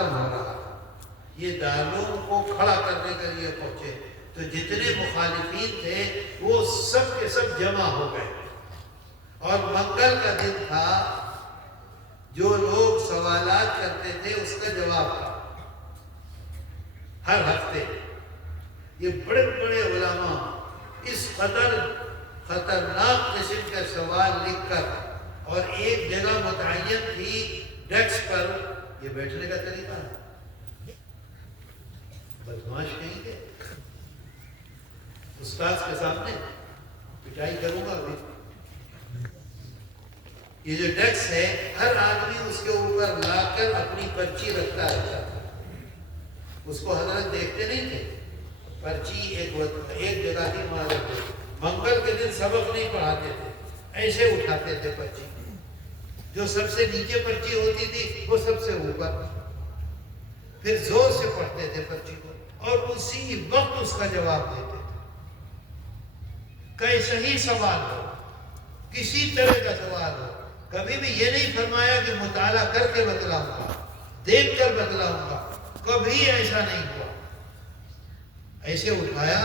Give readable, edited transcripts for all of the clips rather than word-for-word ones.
ختم ہو رہا تھا، یہ دارالعلوم کو کھڑا کرنے کے لیے پہنچے، تو جتنے مخالفین تھے وہ سب کے سب جمع ہو گئے، اور منگل کا دن تھا، جو لوگ سوالات کرتے تھے اس کا جواب تھا ہر ہفتے۔ یہ بڑے بڑے علماء اس قدر خطرناک قسم کا سوال لکھ کر، اور ایک جگہ متعین تھی ڈیسک پر، یہ بیٹھنے کا طریقہ ہے، بدماش کہیں گے استاذ کے سامنے پٹائی کروں گا ابھی۔ یہ جو ڈیسک ہے، ہر آدمی اس کے اوپر لا کر اپنی پرچی رکھتا رہتا تھا، اس کو حضرت دیکھتے نہیں تھے، پرچی ایک جگہ تھی وہاں رکھتے تھے۔ منگل کے دن سبق نہیں پڑھاتے تھے، ایسے اٹھاتے تھے پرچی، جو سب سے نیچے پرچی ہوتی تھی وہ سب سے اوپر، پھر زور سے پڑھتے تھے پرچی کو، اور اسی وقت اس کا جواب دیتے تھے۔ کئی صحیح سوال ہو، کسی طرح کا سوال ہو، کبھی بھی یہ نہیں فرمایا کہ مطالعہ کر کے بتلاؤں گا، دیکھ کر بتلاؤں گا، کبھی ایسا نہیں ہوا۔ ایسے اٹھایا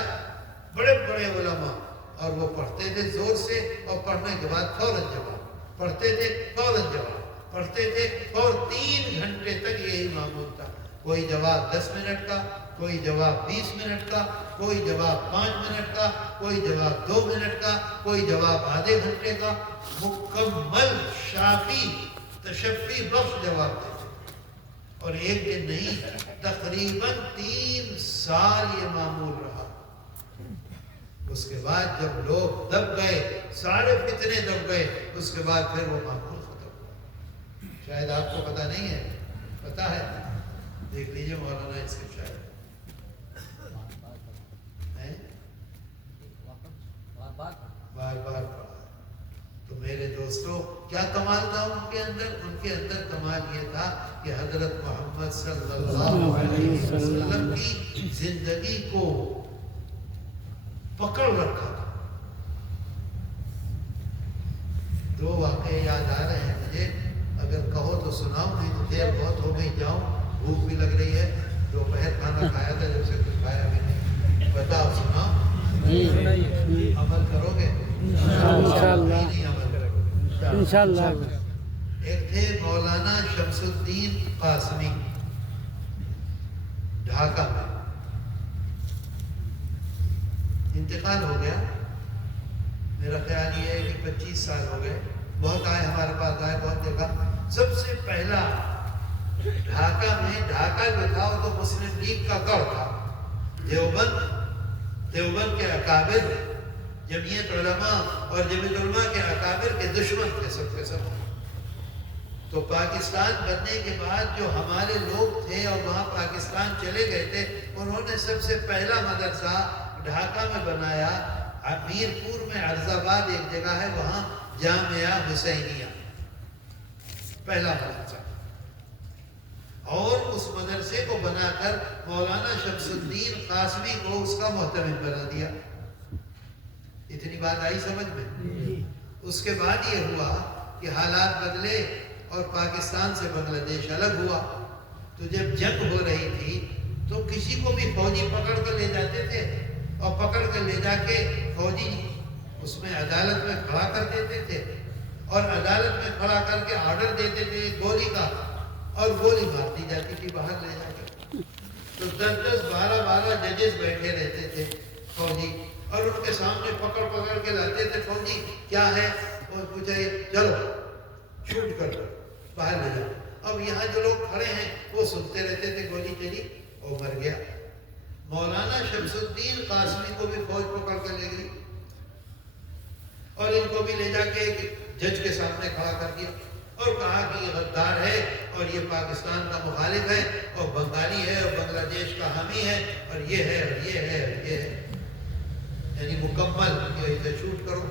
بڑے بڑے علماء، اور وہ پڑھتے تھے زور سے، اور پڑھنے کے بعد فوراً جواب، پڑھتے تھے فوراً جواب، پڑھتے تھے، اور 3 گھنٹے تک یہی معمول تھا۔ کوئی جواب 10 منٹ کا، کوئی جواب 20 منٹ کا، کوئی جواب 5 منٹ کا، کوئی جواب 2 منٹ کا، کوئی جواب آدھے گھنٹے کا، مکمل شافی تشفی بخش جواب دیتے۔ اور ایک دن نہیں، تقریباً 3 سال یہ معمول رہا۔ اس کے بعد جب لوگ دب گئے، سارے فتنے دب گئے، اس کے بعد پھر وہ معمول ختم ہوا۔ شاید آپ کو پتہ نہیں ہے، پتہ ہے؟ دیکھ لیجئے مولانا اس کے شاید بار بار پڑھا۔ تو میرے دوستو، کیا کمال تھا ان کے اندر؟ ان کے اندر کمال یہ تھا کہ حضرت محمد صلی اللہ علیہ وسلم کی زندگی کو پکڑ رکھا تھا۔ 2 واقعے یاد آ رہے ہیں مجھے، اگر کہو تو سناؤں، نہیں تو دیر بہت ہو گئی، جاؤں، بھوک بھی لگ رہی ہے، دوپہر کھانا کھایا تھا، جب سے کچھ کھایا بھی نہیں۔ بتاؤ، سناؤ، عمل کرو گے؟ انشاءاللہ انشاءاللہ۔ ایک تھے مولانا شمس الدین قاسمی، ڈھاکہ میں، انتقال ہو گیا، میرا خیال یہ ہے کہ 25 سال ہو گئے، بہت آئے ہمارے پاس، آئے بہت دیکھا۔ سب سے پہلا ڈھاکہ میں، ڈھاکہ جو تھا وہ تو مسلم لیگ کا گڑھ تھا، دیوبند کے اکابر، جمعیت علماء اور جمعیت علماء کے اکابر کے دشمن تھے سب کے سب۔ تو پاکستان بننے کے بعد جو ہمارے لوگ تھے اور وہاں پاکستان چلے گئے تھے، انہوں نے سب سے پہلا مدرسہ ڈھاکہ میں بنایا، میرپور میں، عرض آباد ایک جگہ ہے، وہاں جامعہ حسینیہ، پہلا مدرسہ۔ اور اس مدرسے کو بنا کر مولانا شمس الدین قاسمی کو اس کا محتمل بنا دیا۔ اتنی بات آئی سمجھ میں؟ اس کے بعد یہ ہوا کہ حالات بدلے اور پاکستان سے بنگلہ دیش الگ ہوا، تو جب جنگ ہو رہی تھی تو کسی کو بھی فوجی پکڑ کر لے جاتے تھے، اور پکڑ کر لے جا کے فوجی اس میں عدالت میں کھڑا کر دیتے تھے، اور عدالت میں کھڑا کر کے آرڈر دیتے تھے گولی کا، اور گولی مار دی جاتی تھی باہر لے جا کے۔ تو 10 12 ججز بیٹھے رہتے تھے فوجی، اور ان کے سامنے پکڑ کے لاتے تھے فوجی، کیا ہے؟ اور پوچھا، چلو شوٹ کر دو، باہر لے جاؤ۔ اب یہاں جو لوگ کھڑے ہیں وہ سنتے رہتے تھے، گولی چلی اور مر گیا۔ مولانا شمس الدین قاسمی کو بھی فوج پکڑ کر لے گئی، اور ان کو بھی لے جا کے ایک جج کے سامنے کھڑا کر دیا، اور کہا کہ یہ غدار ہے، اور یہ پاکستان کا مخالف ہے، اور بنگالی ہے، اور بنگلہ دیش کا حامی ہے، اور یہ ہے، اور یہ ہے، اور یہ ہے، یعنی مکمل اسے شوٹ کرو۔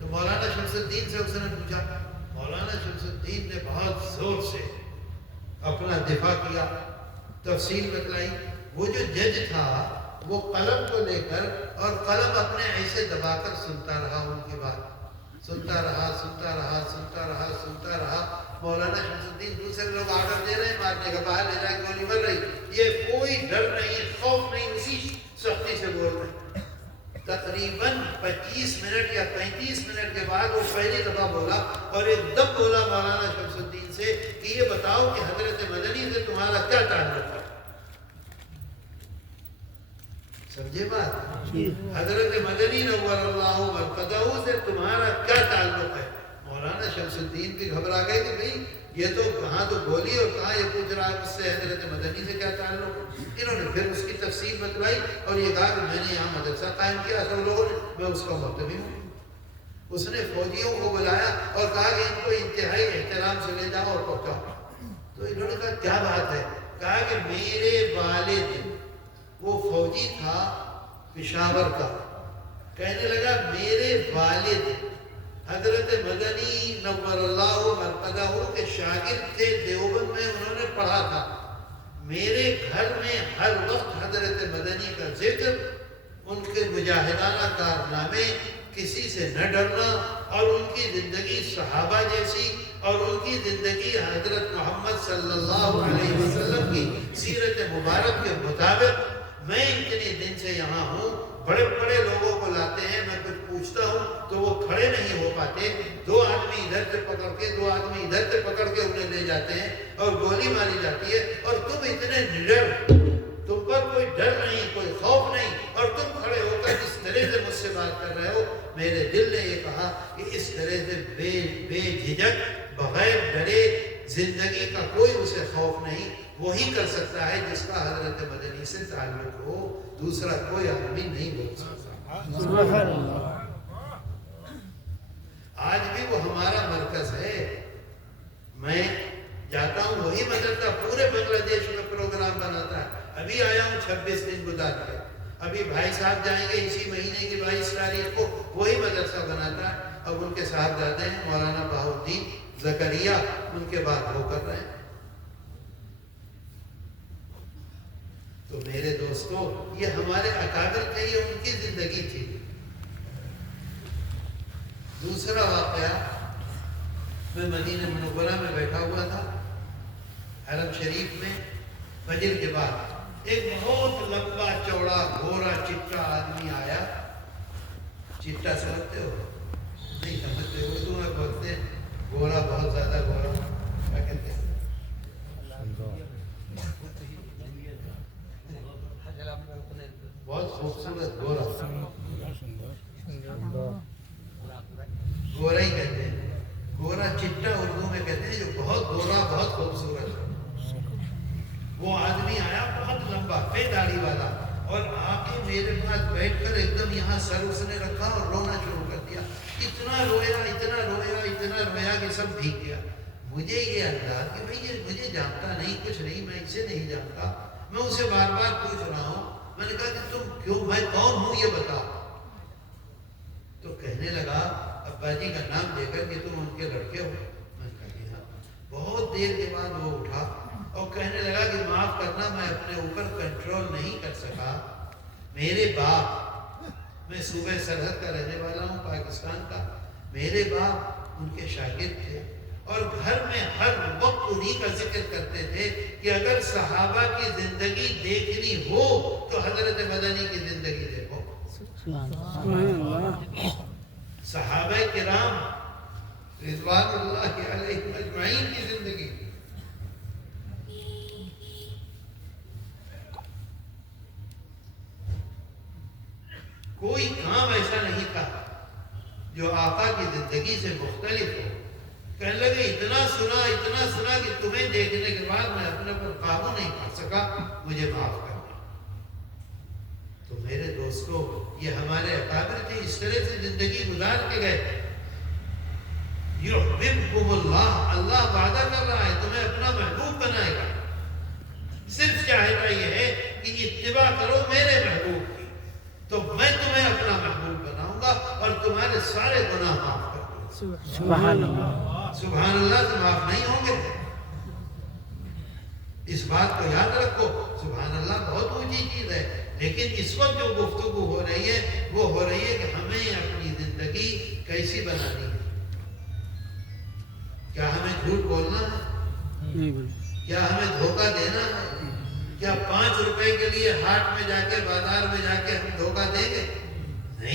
تو مولانا شمس الدین سے اس نے پوچھا، مولانا شمس الدین نے بہت زور سے اپنا دفاع کیا، تفصیل بتلائی۔ وہ جو جج تھا وہ قلم کو لے کر، اور قلم اپنے ایسے دبا کر سنتا رہا ان کی بات، سنتا رہا، مولانا شمس الدین دوسرے لوگ آرڈر دے رہے ہیں مارنے کا، باہر لے جا کے گولی مر رہی، یہ کوئی ڈر نہیں، خوف نہیں، اسی سختی سے بول رہے ہیں۔ تقریباً 25 منٹ یا 35 منٹ کے بعد وہ پہلی دفعہ بولا اور ایک دم بولا مولانا شمس الدین سے کہ یہ بتاؤ کہ حضرت مدنی سے تمہارا کیا تعلق ہے؟ سمجھے بات؟ حضرت مدنی نور اللہ مرقدہ سے تمہارا کیا تعلق ہے؟ مولانا شمس الدین بھی گھبرا گئے کہ بھئی یہ تو کہاں تو بولی اور کہاں یہ پوچھ رہا ہے اس سے حضرت مدنی سے کیا تعلق ہے؟ انہوں نے پھر اس کی تفصیل بتلائی اور یہ کہا کہ میں نے یہاں مدرسہ قائم کیا سب لوگوں نے، میں اس کا مرتبی ہوں۔ اس نے فوجیوں کو بلایا اور کہا کہ ان کو انتہائی احترام سے لے جاؤ اور پہنچاؤ۔ تو انہوں نے کہا کیا بات ہے؟ کہا کہ میرے والد، وہ فوجی تھا پشاور کا، کہنے لگا میرے والد حضرت مدنی نور اللہ مرقدہ کے شاگرد تھے، دیوبند میں انہوں نے پڑھا تھا، میرے گھر میں ہر وقت حضرت مدنی کا ذکر، ان کے مجاہدانہ کارنامے، کسی سے نہ ڈرنا، اور ان کی زندگی صحابہ جیسی، اور ان کی زندگی حضرت محمد صلی اللہ علیہ وسلم کی سیرت مبارک کے مطابق۔ میں اتنے دن سے یہاں ہوں، بڑے بڑے لوگوں کو لاتے ہیں، میں کچھ پوچھتا ہوں تو وہ کھڑے نہیں ہو پاتے، دو آدمی ادھر سے پکڑ کے دو آدمی ادھر سے پکڑ کے انہیں لے جاتے ہیں اور گولی ماری جاتی ہے، اور تم اتنے نڈر، تم پر کوئی ڈر نہیں، کوئی خوف نہیں، اور تم کھڑے ہو کر اس طرح سے مجھ سے بات کر رہے ہو۔ میرے دل نے یہ کہا کہ اس طرح سے بے جھجک بغیر ڈرے زندگی کا کوئی اسے خوف نہیں، وہی کر سکتا ہے جس کا حضرت مدنی سے تعلق ہو، دوسرا کوئی آدمی نہیں بول سکتا۔ سبحان اللہ۔ آج بھی وہ ہمارا مرکز ہے، میں جاتا ہوں، وہی مدرسہ پورے بنگلہ دیش میں پروگرام بناتا ہے۔ ابھی آیا ہوں 26 دن گزار کے، ابھی بھائی صاحب جائیں گے اسی مہینے کی 22 تاریخ کو، وہی مدرسہ بناتا ہے، اب ان کے صاحبزادے ہیں مولانا بہاؤالدین زکریا، ان کے بعد وہ کر رہے ہیں۔ تو میرے دوستو، یہ ہمارے اکابر تھے، یہ ان کی زندگی تھی۔ دوسرا واقعہ، میں مدینہ منورہ میں بیٹھا ہوا تھا، حرم شریف میں، فجر کے بعد ایک بہت لمبا چوڑا گورا چٹا آدمی آیا۔ چٹا سمجھتے ہو؟ نہیں سمجھتے، اردو میں بولتے ہیں گورا، بہت زیادہ گورا، کیا کہتے ہیں؟ بہت خوبصورت گورا، گورا ہی کہتے ہیں، گورا چٹا اردو میں کہتے ہیں، جو بہت گورا بہت خوبصورت ہے۔ وہ آدمی آیا بہت لمبا، بے داڑھی والا، اور آ کے میرے پاس بیٹھ کر ایک دم یہاں سر اس نے رکھا اور رونا شروع کر دیا۔ اتنا رویا اتنا رویا اتنا رویا کہ سب بھیگ گیا۔ مجھے یہ انداز کہ بھئی یہ مجھے جانتا نہیں، کچھ نہیں، میں اسے نہیں جانتا، میں اسے بار بار پوچھ رہا ہوں، میں نے کہا کہ تم کیوں، میں کون ہوں یہ بتا۔ تو کہنے لگا ابا جی کا نام دے کر کہ تم ان کے لڑکے ہو۔ میں نے کہا کہ ہاں۔ بہت دیر کے بعد وہ اٹھا اور کہنے لگا کہ معاف کرنا، میں اپنے اوپر کنٹرول نہیں کر سکا، میرے باپ، میں صوبہ سرحد کا رہنے والا ہوں پاکستان کا، میرے باپ ان کے شاگرد تھے، اور گھر میں ہر وقت انہی کا ذکر کرتے تھے کہ اگر صحابہ کی زندگی دیکھنی ہو تو حضرت مدنی کی زندگی دیکھو۔ صحابہ کرام رضوان اللہ علیہم اجمعین کی زندگی، کوئی کام ایسا نہیں تھا جو آقا کی زندگی سے مختلف ہو۔ کہنے لگے اتنا سنا کہ تمہیں دیکھنے کے بعد میں اپنے پر قابو نہیں پا سکا، مجھے معاف کرنا۔ تو میرے دوستو، یہ ہمارے اکابر تھے، اس طرح سے زندگی گزار کے گئے۔ یحببکم اللہ، اللہ وعدہ کر رہا ہے تمہیں اپنا محبوب بنائے گا، صرف چاہتا یہ ہے کہ اتباع کرو میرے محبوب کی، تو میں تمہیں اپنا محبوب بناؤں گا اور تمہارے سارے گناہ معاف کر دوں گا۔ سبحان اللہ۔ سبحان اللہ سے معاف نہیں ہوں گے، اس بات کو یاد رکھو۔ سبحان اللہ بہت اونچی چیز ہے، لیکن اس وقت جو گفتگو ہو رہی ہے وہ ہو رہی ہے کہ ہمیں اپنی زندگی کیسی بنانی ہے۔ کیا ہمیں جھوٹ بولنا ہے؟ نہیں بول کیا ہمیں دھوکہ دینا ہے؟ کیا 5 روپے کے لیے ہاٹ میں جا کے بازار میں جا کے ہم دھوکہ دیں گے؟